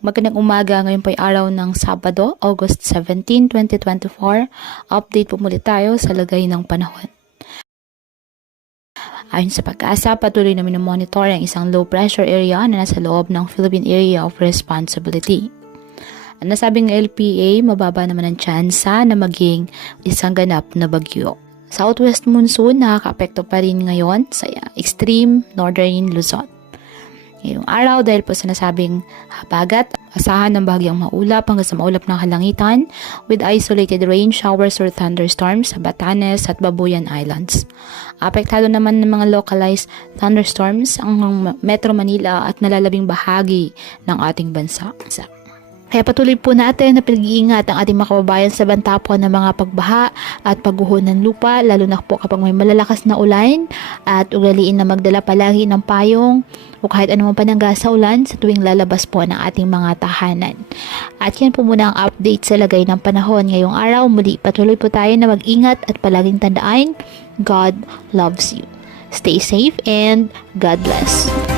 Magandang umaga, ngayon po ay araw ng Sabado, August 17, 2024. Update po muli tayo sa lagay ng panahon. Ayon sa Pag-asa, patuloy na minomonitor ang isang low pressure area na nasa loob ng Philippine Area of Responsibility. Ang nasabing LPA, mababa naman ang tsansa na maging isang ganap na bagyo. Southwest monsoon nakaka-apekto pa rin ngayon sa extreme northern Luzon. Ngayong araw dahil po sa nasabing habagat, asahan ng bahagyang maulap hanggang sa maulap ng kalangitan with isolated rain showers or thunderstorms sa Batanes at Babuyan Islands. Apektado naman ng mga localized thunderstorms ang Metro Manila at nalalabing bahagi ng ating bansa. Kaya patuloy po natin na pinag-iingat ang ating mga kababayan sa banta po ng mga pagbaha at pagguho ng lupa, lalo na po kapag may malalakas na ulan, at ugaliin na magdala palagi ng payong o kahit anumang panangga sa ulan sa tuwing lalabas po ng ating mga tahanan. At yan po muna ang update sa lagay ng panahon ngayong araw. Muli patuloy po tayo na mag-ingat at palaging tandaan, God loves you. Stay safe and God bless.